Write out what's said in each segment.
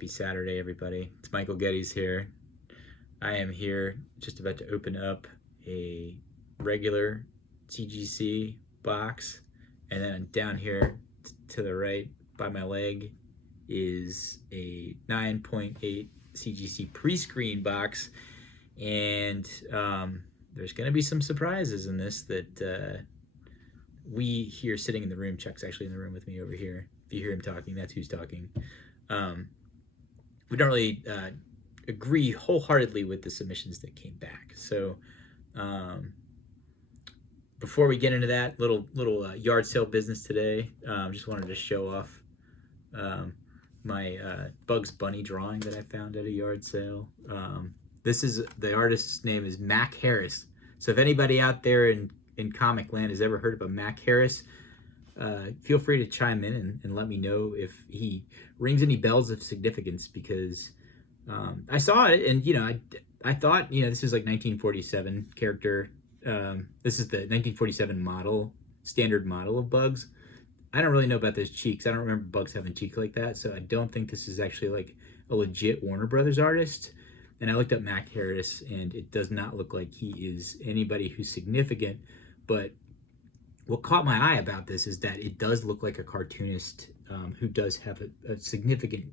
Happy Saturday, everybody. It's Michael Geddes here. I am here just about to open up a regular CGC box, and then down here to the right by my leg is a 9.8 CGC pre-screen box, and there's going to be some surprises in this that we here sitting in the room. Chuck's actually in the room with me over here. If you hear him talking, that's who's talking. We don't really agree wholeheartedly with the submissions that came back. So before we get into that little yard sale business today, just wanted to show off my Bugs Bunny drawing that I found at a yard sale. This is, the artist's name is Mac Harris. So if anybody out there in comic land has ever heard of a Mac Harris, feel free to chime in and let me know if he rings any bells of significance, because I saw it and, you know, I thought, you know, this is like 1947 character. This is the 1947 model, standard model of Bugs. I don't really know about those cheeks. I don't remember Bugs having cheeks like that, so I don't think this is actually like a legit Warner Brothers artist. And I looked up Mac Harris, and it does not look like he is anybody who's significant. But what caught my eye about this is that it does look like a cartoonist who does have a significant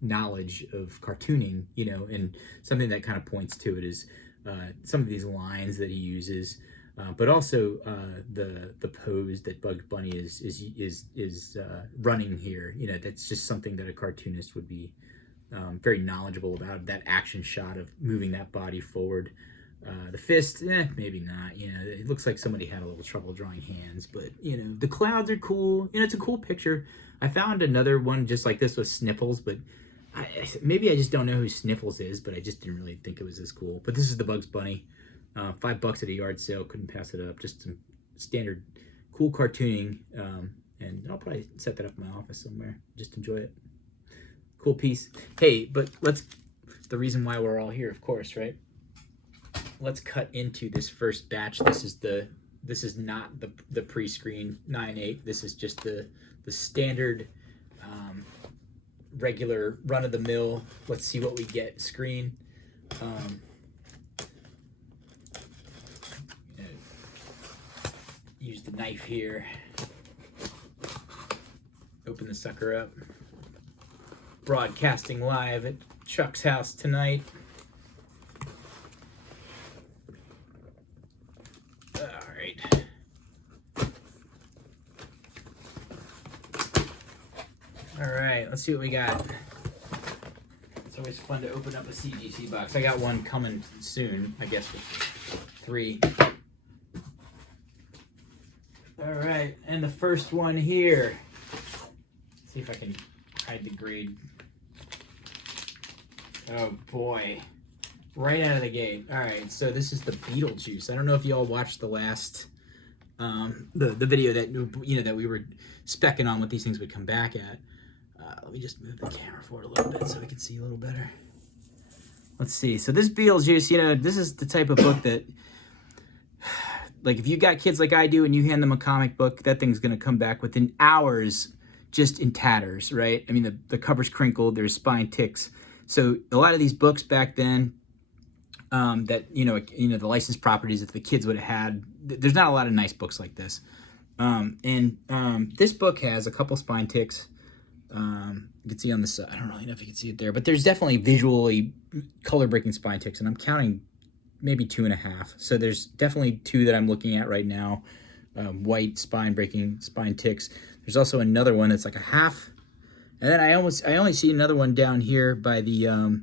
knowledge of cartooning, you know, and something that kind of points to it is some of these lines that he uses, but also the pose that Bugs Bunny is running here. You know, that's just something that a cartoonist would be very knowledgeable about, that action shot of moving that body forward. The fist, maybe not. You know, it looks like somebody had a little trouble drawing hands, but, you know, the clouds are cool. You know, it's a cool picture. I found another one just like this with Sniffles, but maybe I just don't know who Sniffles is, but I just didn't really think it was as cool. But this is the Bugs Bunny. $5 at a yard sale. Couldn't pass it up. Just some standard cool cartooning. And I'll probably set that up in my office somewhere. Just enjoy it. Cool piece. Hey, but the reason why we're all here, of course, right? Let's cut into this first batch. This is not the pre-screen 9.8. This is just the standard regular run-of-the-mill, let's see what we get screen. Use the knife here. Open the sucker up. Broadcasting live at Chuck's house tonight. All right, let's see what we got. It's always fun to open up a CGC box. I got one coming soon, I guess, with 3. All right, and the first one here. Let's see if I can hide the grade. Oh boy, right out of the gate. All right, so this is the Beetlejuice. I don't know if you all watched the last the video that, you know, that we were specking on what these things would come back at. Let me just move the camera forward a little bit so we can see a little better. Let's see. So this Beetlejuice, you know, this is the type of book that, like, if you got kids like I do and you hand them a comic book, that thing's going to come back within hours just in tatters, right? I mean, the cover's crinkled, there's spine ticks. So a lot of these books back then that, you know, the licensed properties that the kids would have had, there's not a lot of nice books like this. This book has a couple spine ticks. You can see on the side, I don't really know if you can see it there, but there's definitely visually color-breaking spine ticks, and I'm counting maybe 2.5. So there's definitely 2 that I'm looking at right now, white spine-breaking spine ticks. There's also another one that's like a half, and then I only see another one down here by the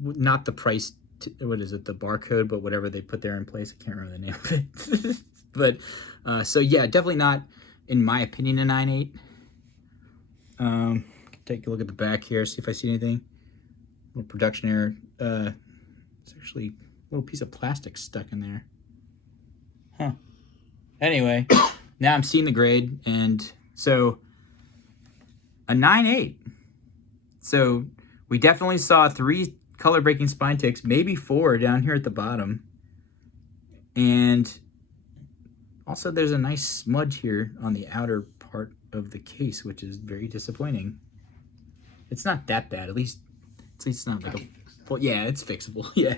not the price, what is it, the barcode, but whatever they put there in place. I can't remember the name of it. But so yeah, definitely not, in my opinion, a 9.8. Take a look at the back here, see if I see anything. Little production error. It's actually a little piece of plastic stuck in there. Huh. Anyway, now I'm seeing the grade, and so a 9.8. So we definitely saw 3 color-breaking spine ticks, maybe 4 down here at the bottom. And also there's a nice smudge here on the outer part of the case, which is very disappointing. It's not that bad. At least it's not like a... Well, yeah, it's fixable. Yeah.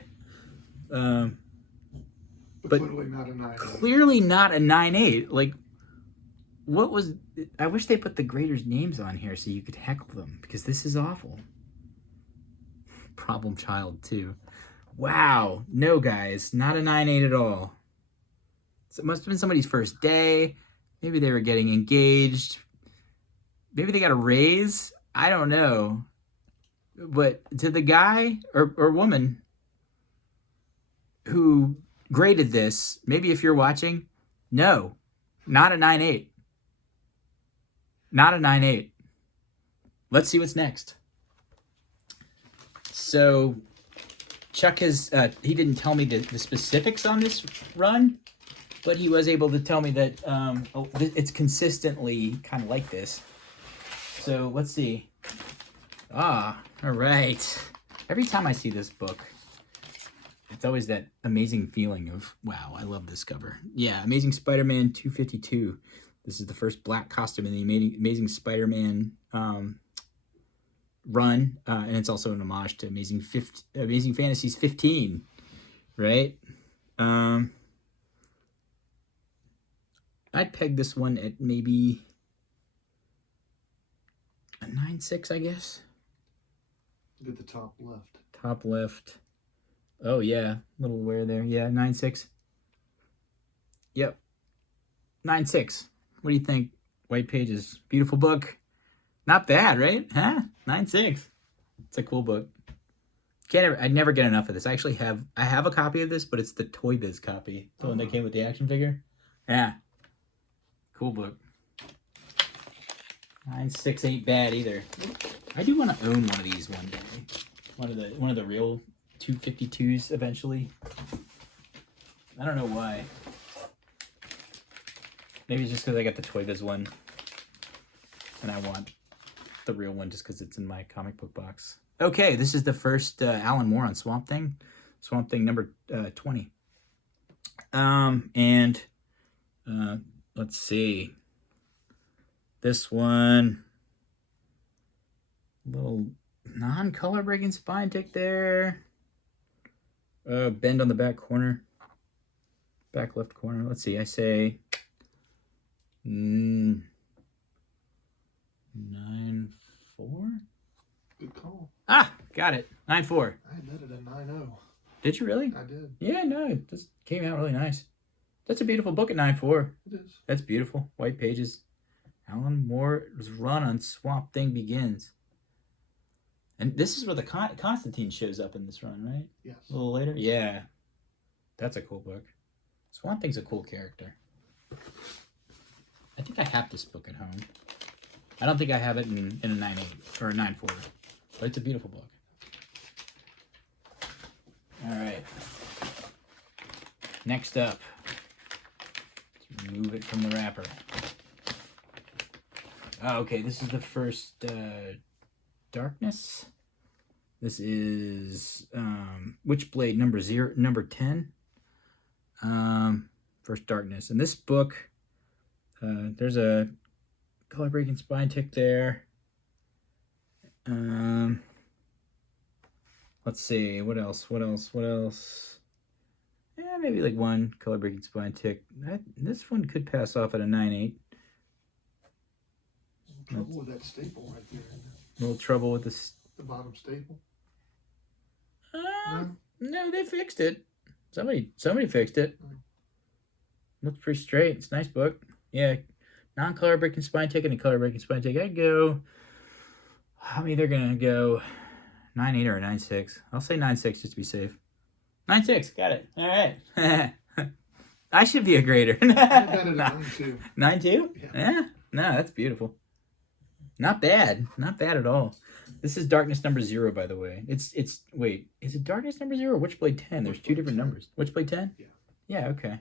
But clearly not a 9.8. Clearly not a 9.8. Like, what was... I wish they put the graders' names on here so you could heckle them, because this is awful. Problem child, too. Wow. No, guys. Not a 9.8 at all. So it must have been somebody's first day. Maybe they were getting engaged. Maybe they got a raise. I don't know. But to the guy or woman who graded this, maybe if you're watching, no, not a 9.8. Not a 9.8. Let's see what's next. So Chuck has, he didn't tell me the specifics on this run, but he was able to tell me that it's consistently kind of like this. So let's see. Ah, all right. Every time I see this book, it's always that amazing feeling of, wow, I love this cover. Yeah, Amazing Spider-Man 252. This is the first black costume in the Amazing Spider-Man run, and it's also an homage to Amazing Fantasies 15, right? I'd peg this one at maybe a 9.6, I guess. Look at the top left. Top left. Oh, yeah. Little wear there. Yeah, 9.6. Yep. 9.6. What do you think? White Pages. Beautiful book. Not bad, right? Huh? 9.6. It's a cool book. I'd never get enough of this. I actually have a copy of this, but it's the Toy Biz copy. The one that came with the action figure. Yeah. Cool book. 9.6 ain't bad either. I do want to own one of these one day. One of the real 252s eventually. I don't know why. Maybe it's just because I got the Toy Biz one. And I want the real one just because it's in my comic book box. Okay, this is the first Alan Moore on Swamp Thing. Swamp Thing number 20. Let's see. This one, little non-color breaking spine tick there. Bend on the back corner. Back left corner. Let's see, I say 9.4. Good call. Ah, got it. 9.4. I had that at a 9.0. Did you really? I did. Yeah, no, this came out really nice. That's a beautiful book at 9.4. It is. That's beautiful. White Pages. Alan Moore's run on Swamp Thing begins. And this is where the Constantine shows up in this run, right? Yes. A little later? Yeah. That's a cool book. Swamp Thing's a cool character. I think I have this book at home. I don't think I have it in a 9.8 or a 9.4. But it's a beautiful book. All right. Next up. Let's remove it from the wrapper. Oh, okay, this is the first Darkness. This is Witchblade number 10. First Darkness. In this book, there's a color breaking spine tick there. Let's see, what else? Yeah, maybe like one color breaking spine tick. This one could pass off at a 9.8. Trouble with that staple right there. A little trouble with this. The bottom staple. No, they fixed it. Somebody fixed it. Looks pretty straight. It's a nice book. Yeah, non-color breaking spine tick and a color breaking spine tick. I'm either gonna go 9.8 or a 9.6. I'll say 9.6 just to be safe. 9.6, got it. All right. I should be a grader. I got it at 9.2. 9.2? Yeah. No, that's beautiful. Not bad. Not bad at all. This is Darkness number 0, by the way. Wait, is it Darkness number 0 or Witchblade 10? There's two different numbers. Witchblade 10? Yeah. Yeah, okay.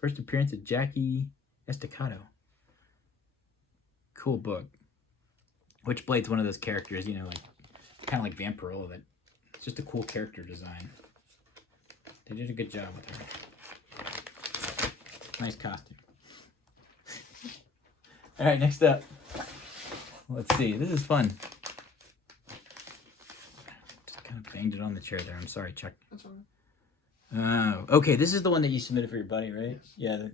First appearance of Jackie Estacado. Cool book. Witchblade's one of those characters, you know, like kind of like Vampirella, that it's just a cool character design. They did a good job with her. Nice costume. All right, next up. Let's see. This is fun. Just kind of banged it on the chair there. I'm sorry, Chuck. That's all right. Okay, this is the one that you submitted for your buddy, right? Yes. Yeah.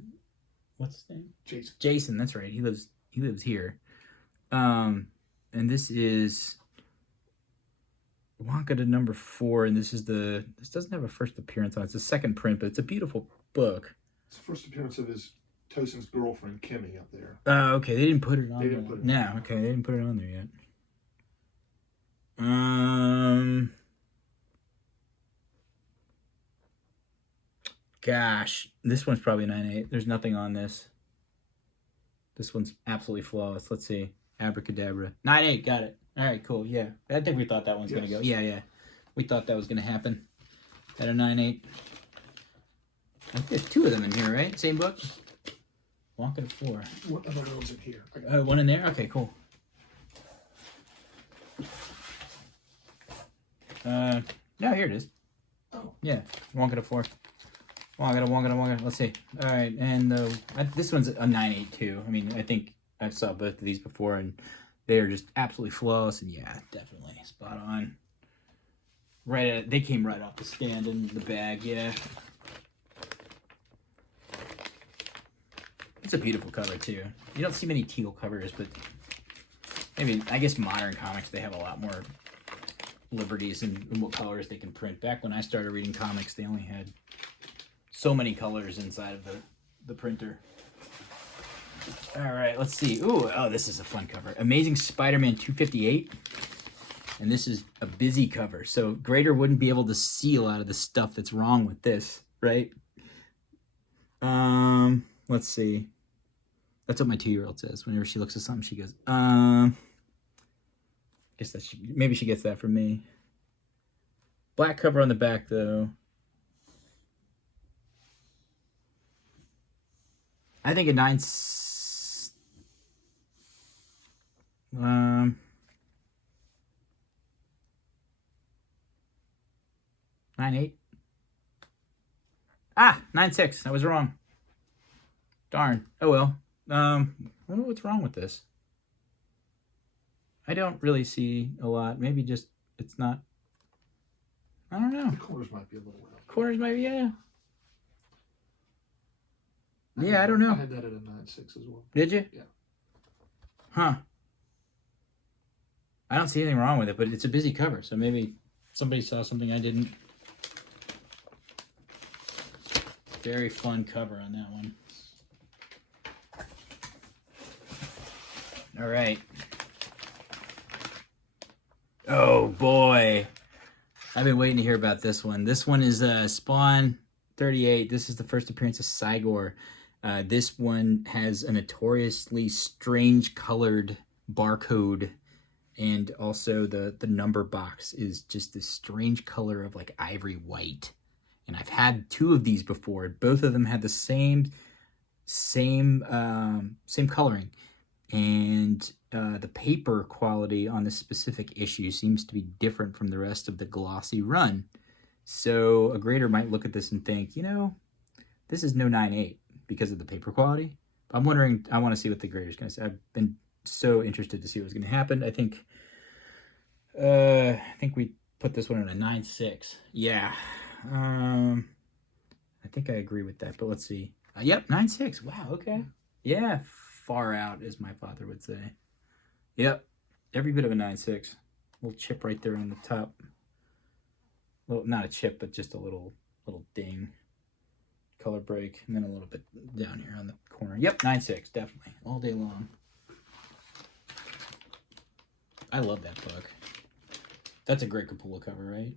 What's his name? Jason. Jason. That's right. He lives here. And this is Wonka to number 4, and this doesn't have a first appearance on it. It's a second print, but it's a beautiful book. It's the first appearance of his Tosin's girlfriend Kimmy up there. Okay, they didn't put it on. They didn't put it. No, okay, they didn't put it on there yet. Gosh, this one's probably 9.8. There's nothing on this. This one's absolutely flawless. Let's see. Abracadabra. 9.8, got it. All right, cool. Yeah, I think we thought that one's gonna go. Yeah. We thought that was gonna happen. At a 9.8. I think there's 2 of them in here, right? Same book. Wonka to 4. What other ones in here? One in there. Okay, cool. No, here it is. Oh. Yeah, Wonka to 4. Wonka. Let's see. All right, and this one's a 9.8 too. I mean, I think I saw both of these before, and they are just absolutely flawless. And yeah, definitely spot on. They came right off the stand in the bag. Yeah, it's a beautiful cover too. You don't see many teal covers, but maybe I guess modern comics they have a lot more liberties in what colors they can print. Back when I started reading comics, they only had so many colors inside of the printer. All right, let's see. Oh, this is a fun cover. Amazing Spider-Man 258. And this is a busy cover. So Grader wouldn't be able to see a lot of the stuff that's wrong with this, right? Let's see. That's what my 2-year-old says. Whenever she looks at something, she goes, guess that maybe she gets that from me. Black cover on the back, though. I think a 9.8. Ah, 9.6. I was wrong. Darn. Oh well. I wonder what's wrong with this. I don't really see a lot. Maybe just it's not. I don't know. The corners might be a little rough. Corners might be, yeah. Yeah, I don't know. I had that at a 9.6 as well. Did you? Yeah. Huh. I don't see anything wrong with it, but it's a busy cover, so maybe somebody saw something I didn't. Very fun cover on that one. All right. Oh boy. I've been waiting to hear about this one. This one is Spawn 38. This is the first appearance of Cygor. This one has a notoriously strange colored barcode, and also the number box is just this strange color of like ivory white. And I've had 2 of these before. Both of them had the same coloring, and the paper quality on this specific issue seems to be different from the rest of the glossy run. So a grader might look at this and think, you know, this is no 9.8 because of the paper quality. I'm wondering, I want to see what the grader's going to say. I've been so interested to see what's going to happen. I think we put this one at a 9.6. Yeah. I think I agree with that, but let's see. Yep, 9.6. Wow, okay. Yeah, far out, as my father would say. Yep, every bit of a 9.6. Little chip right there on the top. Well, not a chip, but just a little ding. Color break, and then a little bit down here on the corner. Yep, 9.6, definitely. All day long. I love that book. That's a great Capullo cover, right?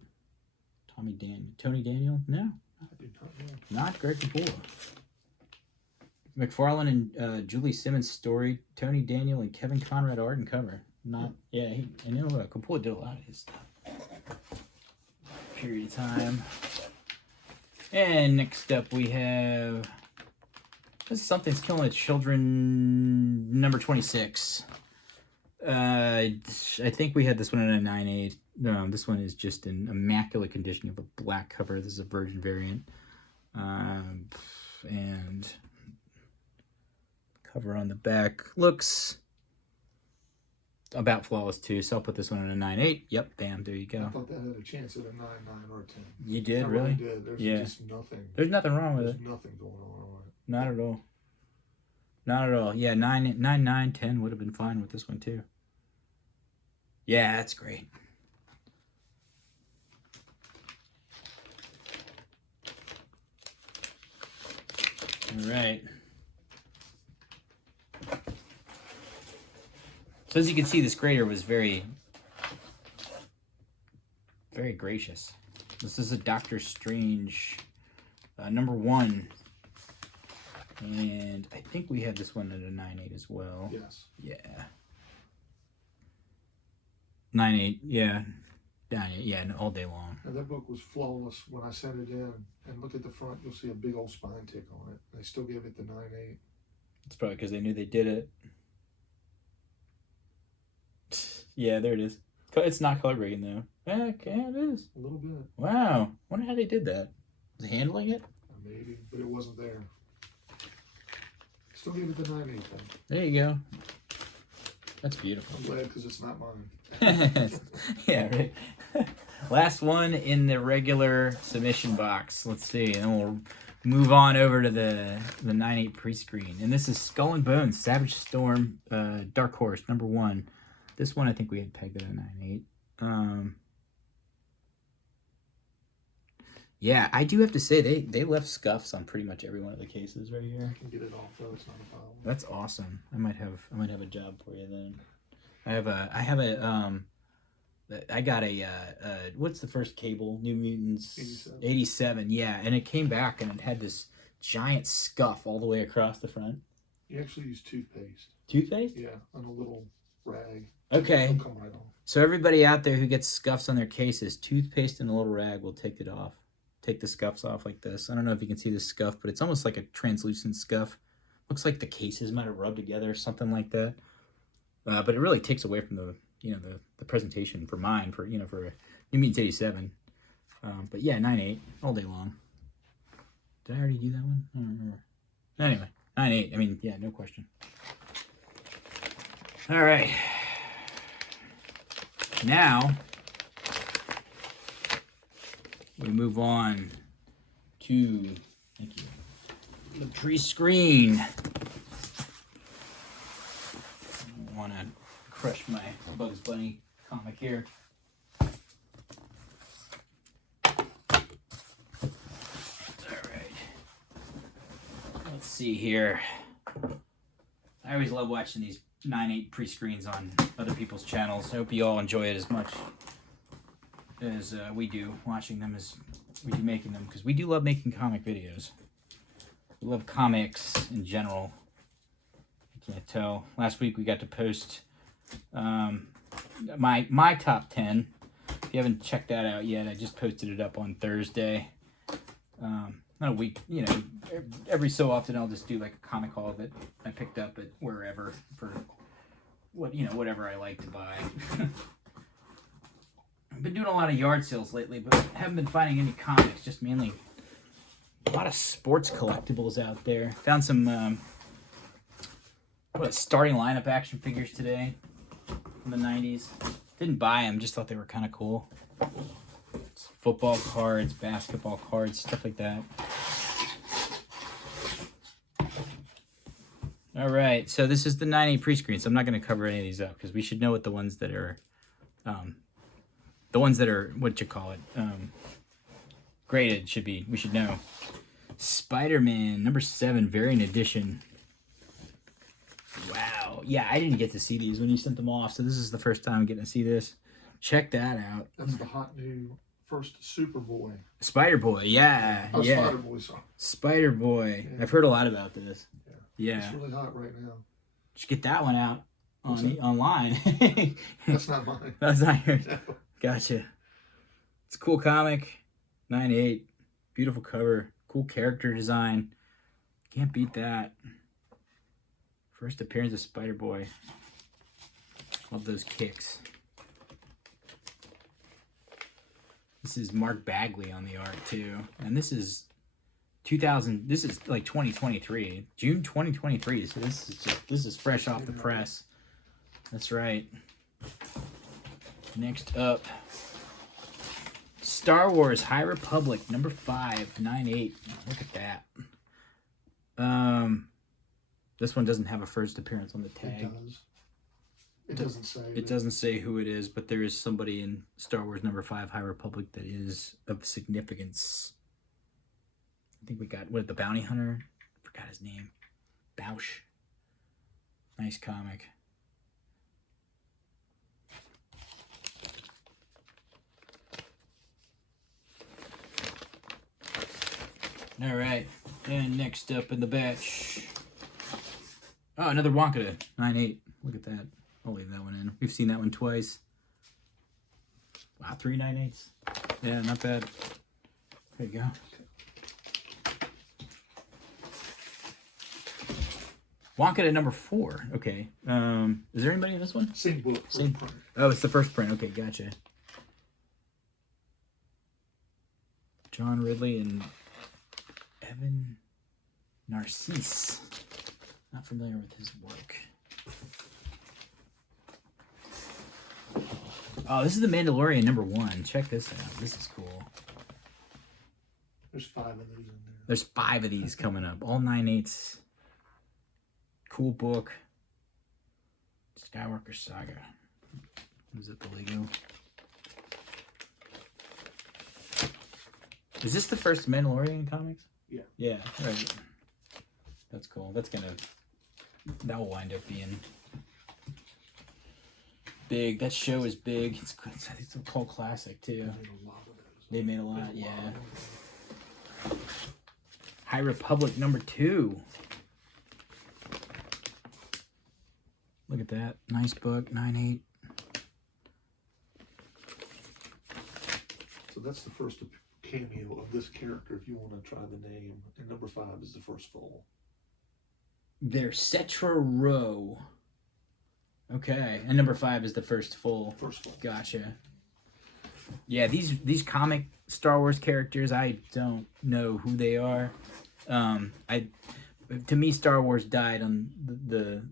Tony Daniel? No. I do not know. Not Greg Capullo. McFarlane and Julie Simmons story. Tony Daniel and Kevin Conrad art and cover. Not, yeah, I know Capullo did a lot of his stuff. Period of time. And next up we have, this is Something's Killing the Children, number 26. I think we had this one in a 9.8. No, this one is just in immaculate condition. You have a black cover. This is a virgin variant. And Cover on the back looks about flawless too, so I'll put this one in a 9.8. Yep, bam, there you go. I thought that had a chance at a 9.9 or a 10. You did, I really? did. There's just nothing. There's nothing wrong with There's it. nothing going on with it. Not at all. Not at all. Yeah, 9, 10 would have been fine with this one too. Yeah, that's great. All right. So as you can see, this grader was very gracious. This is a Doctor Strange #1. And I think we had this one at a 9.8 as well. Yes. Yeah. 9.8, yeah. 9.8, yeah, all day long. And that book was flawless when I sent it in. And look at the front, you'll see a big old spine tick on it. They still gave it the 9.8. It's probably because they knew they did it. Yeah, there it is. It's not color breaking though. Yeah, it is. A little bit. Wow. Wonder how they did that. Was he handling it? Maybe, but it wasn't there. Still gave it the 9.8 though. There you go. That's beautiful. I'm glad because it's not mine. Yeah, right. Last one in the regular submission box. Let's see, and then we'll move on over to the 9.8 pre-screen. And this is Skull and Bones, Savage Storm, Dark Horse, #1. This one I think we had pegged at a 9.8. Yeah, I do have to say they left scuffs on pretty much every one of the cases right here. I can get it off though, it's not a problem. That's awesome. I might have a job for you then. I got a what's the first Cable? New Mutants 87. Yeah, and it came back and it had this giant scuff all the way across the front. You actually use toothpaste. Toothpaste? Yeah, on a little rag. Okay. It'll come right off. So everybody out there who gets scuffs on their cases, toothpaste and a little rag will take it off. Take the scuffs off like this. I don't know if you can see the scuff, but it's almost like a translucent scuff. Looks like the cases might have rubbed together or something like that. But it really takes away from the the presentation for mine for New Mutants 87. But yeah, 9.8 all day long. Did I already do that one? I don't remember. Anyway, 9.8. I mean, yeah, no question. All right. Now we move on to the pre-screen. I want to crush my Bugs Bunny comic here. All right. Let's see here. I always love watching these 9.8 pre-screens on other people's channels. I hope you all enjoy it as much as we do watching them, as we do making them, because we do love making comic videos. We love comics in general. I can't tell. Last week we got to post my top 10. If you haven't checked that out yet, I just posted it up on Thursday. Not a week, every so often I'll just do like a comic haul that I picked up at wherever for whatever I like to buy. I've been doing a lot of yard sales lately, but haven't been finding any comics, just mainly a lot of sports collectibles out there. Found some starting lineup action figures today from the 90s. Didn't buy them, just thought they were kind of cool. Football cards, basketball cards, stuff like that. All right, so this is the 9.8 pre-screen, so I'm not going to cover any of these up because we should know what the ones that are, graded should be. We should know. Spider-Man #7 variant edition. Wow, yeah, I didn't get to see these when you sent them off, so this is the first time I'm getting to see this. Check that out. That's the hot new first Superboy. Spider-Boy, yeah. Oh, yeah. Spider-Boy, sorry. Spider-Boy. Yeah. I've heard a lot about this. Yeah. It's really hot right now. Just get that one out online. That's not mine. That's not yours. No. Gotcha. It's a cool comic. 9.8. Beautiful cover. Cool character design. Can't beat that. First appearance of Spider-Boy. Love those kicks. This is Mark Bagley on the art too. And this is 2000. This is like 2023, June 2023. So this is fresh off the press. That's right. Next up, Star Wars High Republic number 598. Look at that. This one doesn't have a first appearance on the tag. It does. It doesn't say. It doesn't say who it is, but there is somebody in Star Wars number 5 High Republic that is of significance. I think we got, what, the bounty hunter? Forgot his name. Bausch. Nice comic. All right, and next up in the batch. Oh, another Wonka 9.8. Look at that. I'll leave that one in. We've seen that one twice. Wow, 3 9.8s. Yeah, not bad. There you go. Wonka number 4. Okay. Is there anybody in this one? Same book. Same print. Oh, it's the first print. Okay, gotcha. John Ridley and Evan Narcisse. Not familiar with his work. Oh, this is the Mandalorian number 1. Check this out. This is cool. There's 5 of these in there. There's 5 of these coming up. All 9.8s. Cool book. Skywalker Saga. Is it the Lego? Is this the first Mandalorian comics? Yeah. Yeah, right. That's cool. That will wind up being big. That show is big. It's a cult classic too. They made a lot, yeah. High Republic number 2. Look at that. Nice book. 9.8. So that's the first cameo of this character if you want to try the name. And number 5 is the first full. They're Cetra Row. Okay. And number 5 is the first full. First full. Gotcha. Yeah, these comic Star Wars characters, I don't know who they are. To me, Star Wars died on the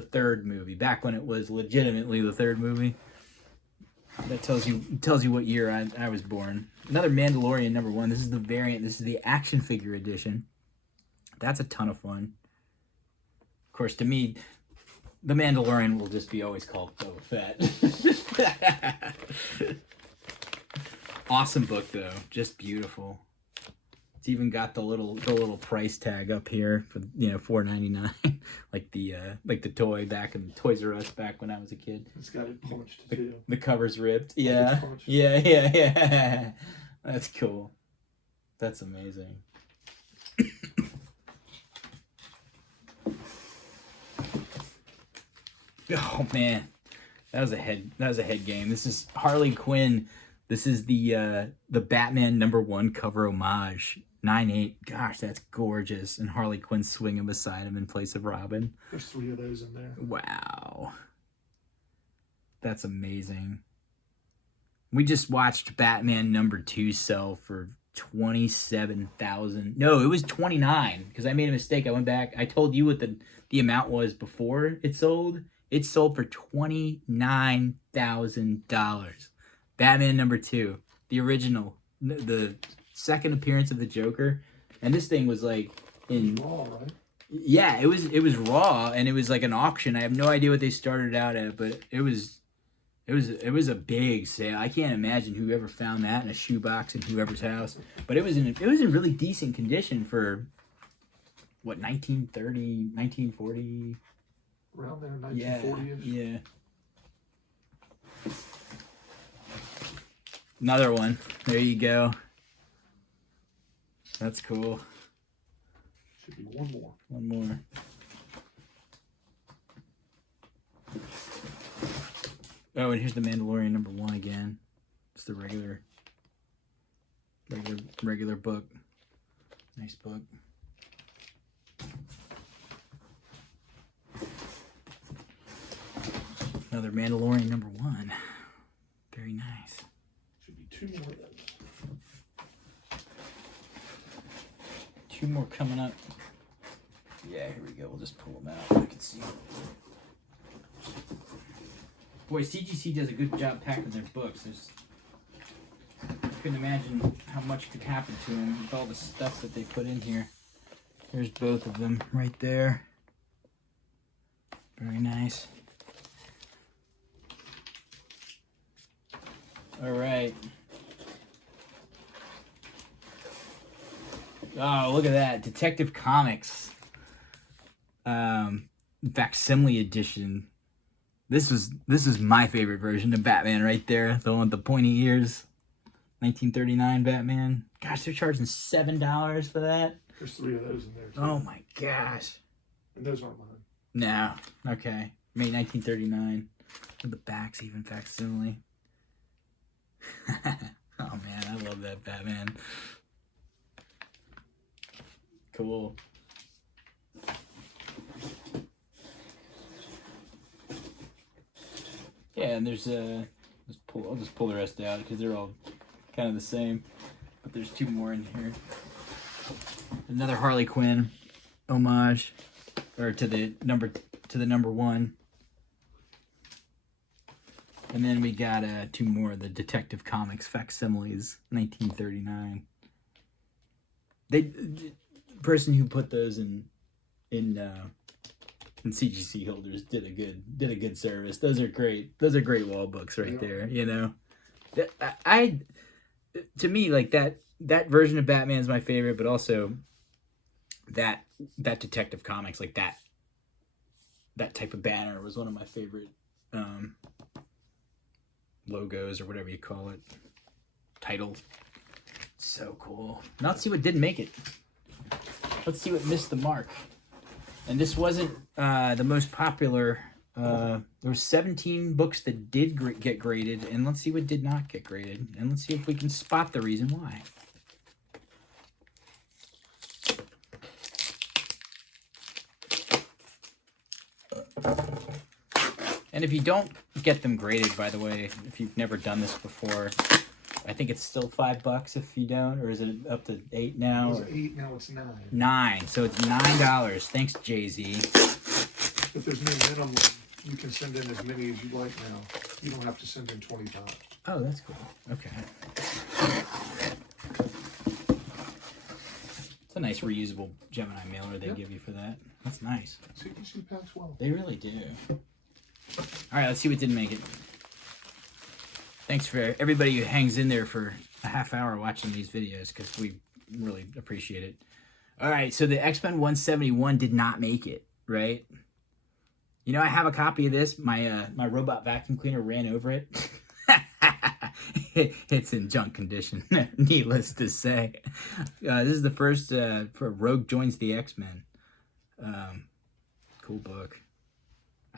third movie, back when it was legitimately the third movie. That tells you what year I was born. Another Mandalorian number 1. This is the variant. This is the action figure edition. That's a ton of fun. Of course, to me, the Mandalorian will just be always called Boba Fett. Awesome book though, just beautiful. It's even got the little price tag up here for $4.99, like the toy back in Toys R Us back when I was a kid. It's got it punched too. The cover's ripped. Yeah, yeah. That's cool. That's amazing. Oh man, that was a head game. This is Harley Quinn. This is the Batman number 1 cover homage. 9.8. Gosh, that's gorgeous. And Harley Quinn swinging beside him in place of Robin. There's 3 of those in there. Wow. That's amazing. We just watched Batman number 2 sell for 27,000. No, it was 29 because I made a mistake. I went back. I told you what the amount was before it sold. It sold for $29,000. Batman number 2, the original, the second appearance of the Joker, and this thing was like in raw, right? Yeah, it was raw, and it was like an auction. I have no idea what they started out at, but it was a big sale. I can't imagine whoever found that in a shoebox in whoever's house. But it was in really decent condition for what, 1930, 1940. Around there, 1940-ish. Yeah. Another one. There you go. That's cool. Should be one more. One more. Oh, and here's the Mandalorian number 1 again. It's the regular book. Nice book. Another Mandalorian number 1. Very nice. Should be 2 more of those. 2 more coming up. Yeah, here we go. We'll just pull them out. I can see. Boy, CGC does a good job packing their books. I couldn't imagine how much could happen to them with all the stuff that they put in here. There's both of them right there. Very nice. All right. Oh, look at that. Detective Comics. Facsimile edition. This is my favorite version of Batman right there. The one with the pointy ears. 1939 Batman. Gosh, they're charging $7 for that. There's 3 of those in there too. Oh my gosh. And those aren't mine. No. Okay. May 1939. With the backs even facsimile. Oh man, I love that Batman. Cool. Yeah, and there's I'll just pull the rest out because they're all kind of the same. But there's 2 more in here. Another Harley Quinn homage, or to the number 1. And then we got 2 more of the Detective Comics facsimiles, 1939. The person who put those in CGC holders did a good service. Those are great. Those are great wall books right there. You know, to me, like that version of Batman is my favorite, but also that Detective Comics, like that type of banner was one of my favorite logos, or whatever you call it, title. So cool. Now let's see what didn't make it. Let's see what missed the mark. And this wasn't the most popular. There were 17 books that did get graded, and let's see what did not get graded, and let's see if we can spot the reason why. And if you don't get them graded, by the way, if you've never done this before, I think it's still $5 if you don't, or is it up to 8 now? It was 8, now it's 9. 9, so it's $9. Thanks, Jay-Z. If there's no minimum, you can send in as many as you like now. You don't have to send in 25. Oh, that's cool. Okay. It's a nice reusable Gemini mailer they give you for that. That's nice. CGC packs well. They really do. All right, let's see what didn't make it. Thanks for everybody who hangs in there for a half hour watching these videos, because we really appreciate it. All right, so the X-Men 171 did not make it, right? You know, I have a copy of this. My robot vacuum cleaner ran over it. It's in junk condition, needless to say. This is the first for Rogue Joins the X-Men. Cool book.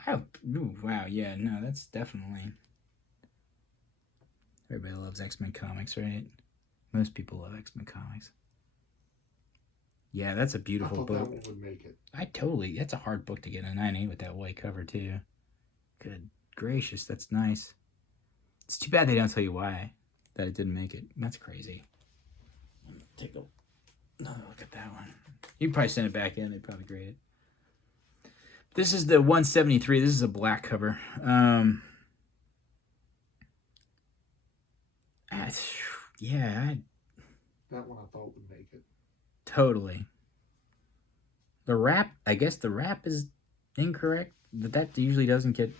Ooh, wow, yeah, no, that's definitely... Everybody loves X-Men comics, right? Most people love X-Men comics. Yeah, that's a beautiful book. I thought that one would make it. That's a hard book to get in a 9.8 with that white cover, too. Good gracious, that's nice. It's too bad they don't tell you why that it didn't make it. That's crazy. Take another look at that one. You can probably send it back in. They'd probably grade it. This is the 173. This is a black cover. Yeah. That one I thought would make it. Totally. The wrap, I guess the wrap is incorrect, but that usually doesn't get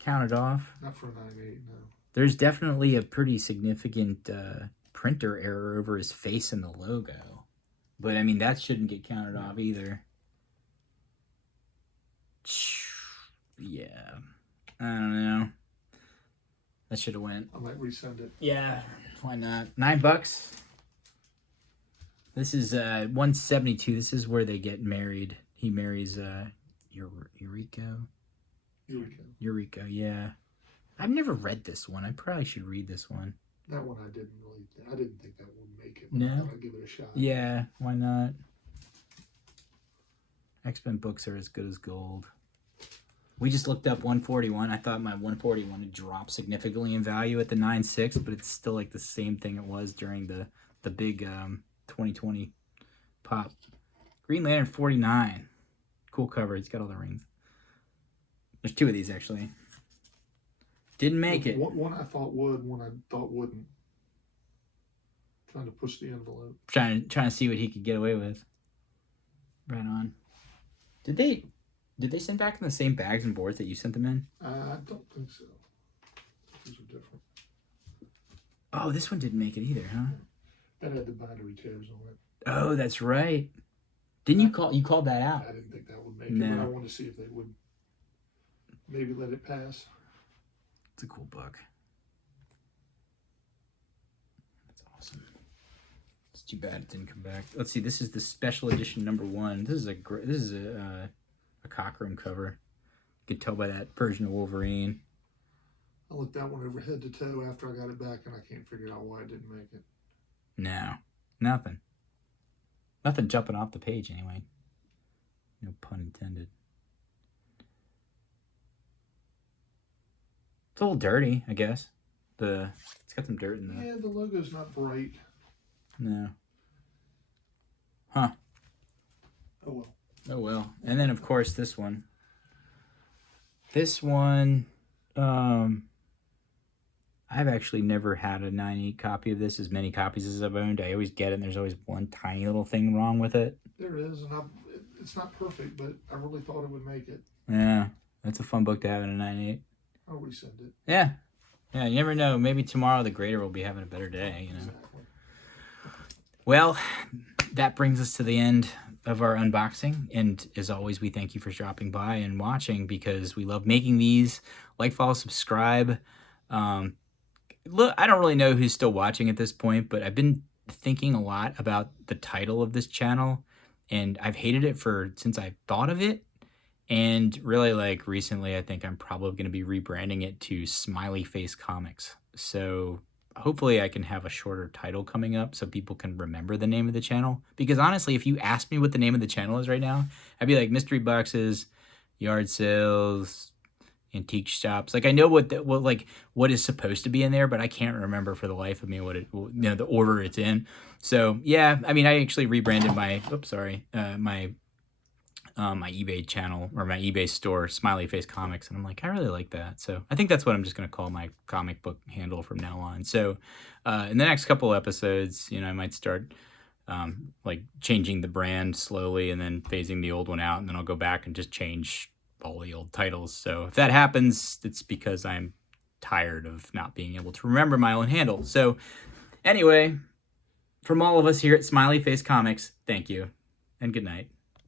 counted off. Not for a 9.8, no. There's definitely a pretty significant printer error over his face and the logo. But, I mean, that shouldn't get counted off either. Yeah. I don't know. That should have went. I might resend it. Yeah, why not? $9. This is 172. This is where they get married. He marries Eureka. Eureka, yeah. I've never read this one. I probably should read this one. That one I didn't think that would make it. No? I thought I'd give it a shot. Yeah, why not? X-Men books are as good as gold. We just looked up 141. I thought my 141 had dropped significantly in value at the 9.6, but it's still like the same thing it was during the big 2020 pop. Green Lantern 49. Cool cover. It's got all the rings. There's 2 of these, actually. Didn't make it. One I thought would, one I thought wouldn't. Trying to push the envelope. Trying to see what he could get away with. Right on. Did they send back in the same bags and boards that you sent them in? I don't think so. These are different. Oh, this one didn't make it either, huh? That had the bindery tears on it. Oh, that's right. Didn't you called that out? I didn't think that would make it, but I wanted to see if they would maybe let it pass. It's a cool book. That's awesome. It's too bad it didn't come back. Let's see. This is the special edition #1. This is a Cockrum cover. You could tell by that version of Wolverine. I looked that one over head to toe after I got it back, and I can't figure out why it didn't make it. No, nothing. Nothing jumping off the page anyway. No pun intended. It's a little dirty, I guess. It's got some dirt in the... Yeah, the logo's not bright. No. Huh. Oh well. Oh well. And then of course this one. This one, I've actually never had a 9/8 copy of this, as many copies as I've owned. I always get it, and there's always one tiny little thing wrong with it. There is, and it's not perfect, but I really thought it would make it. Yeah, that's a fun book to have in a 9/8. I'll resend it. Yeah. Yeah, you never know. Maybe tomorrow the grader will be having a better day, you know. Exactly. Well, that brings us to the end of our unboxing. And as always, we thank you for dropping by and watching, because we love making these. Like, follow, subscribe. Look, I don't really know who's still watching at this point, but I've been thinking a lot about the title of this channel, and I've hated it since I thought of it. And really, like, recently, I think I'm probably going to be rebranding it to Smiley-Face Comics. So hopefully I can have a shorter title coming up so people can remember the name of the channel. Because honestly, if you asked me what the name of the channel is right now, I'd be like mystery boxes, yard sales, antique shops. Like, I know what is supposed to be in there, but I can't remember for the life of me the order it's in. So yeah, I mean, I actually rebranded my my eBay channel, or my eBay store, Smiley-Face Comics, and I'm like, I really like that. So I think that's what I'm just going to call my comic book handle from now on. So in the next couple episodes, I might start like changing the brand slowly and then phasing the old one out, and then I'll go back and just change all the old titles. So if that happens, it's because I'm tired of not being able to remember my own handle. So anyway, from all of us here at Smiley-Face Comics, thank you and good night.